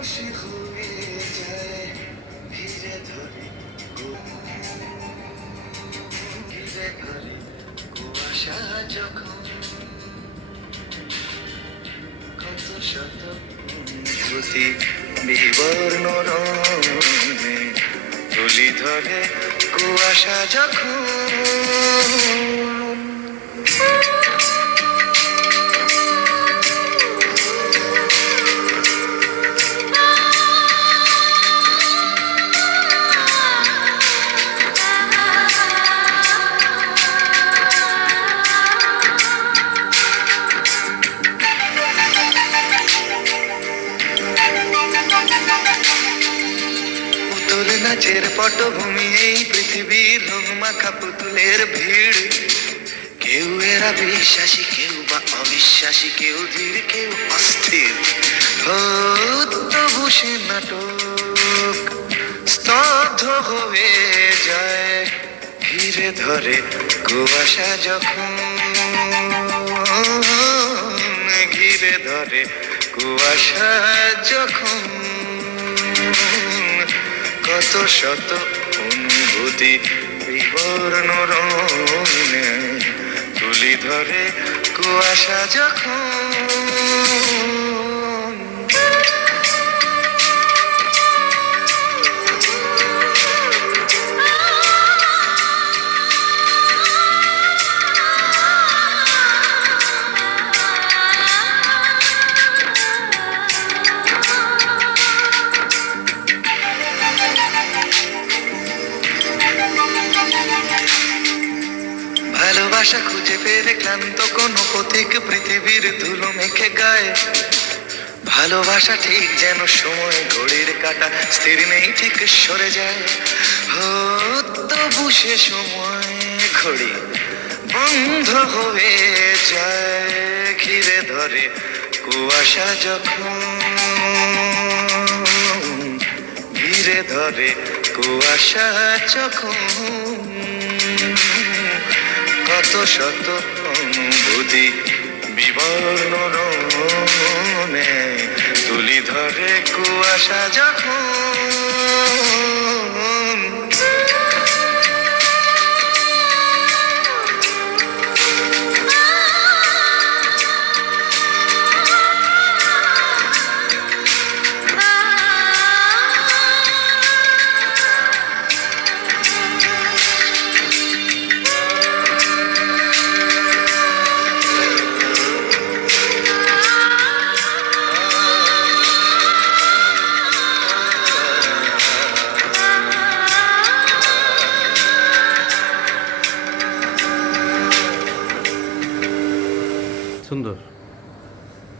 খুশি হয়ে যায় ঘিরে ধরে ঘিরে ধরে কুয়াশা যখন কত শত অনুভূতি বিবর্ণ রঙে তুলি ধরে কুয়াশা যখন পুতুল নাচের পটভূমি এই পৃথিবীর রং মাখা পুতুলের ভিড় কেউ এরা বিশ্বাসী কেউ বা অবিশ্বাসী কেউ ধীর কেউ অস্থির তবু সে নাটক স্তব্ধ হয়ে যায় ঘিরে ধরে কুয়াশা যখন ঘিরে ধরে কুয়াশা যখন কত শত অনুভূতি বিবর্ণ রঙে তুলি ধরে কুয়াশা যখন ভালোবাসা খুঁজে পেরে ক্লান্ত কোনো পথিক পৃথিবীর ধুলো মেখে গায়ে ভালোবাসা ঠিক যেন সময় ঘড়ির কাঁটা স্থির নেই ঠিক সরে যায় তবু সে সময় ঘড়ি বন্ধ হয়ে যায় ঘিরে ধরে কুয়াশা যখন ঘিরে ধরে কুয়াশা যখন কত শত অনুভূতি বিবর্ণ রঙে তুলি ধরে কুয়াশা যখন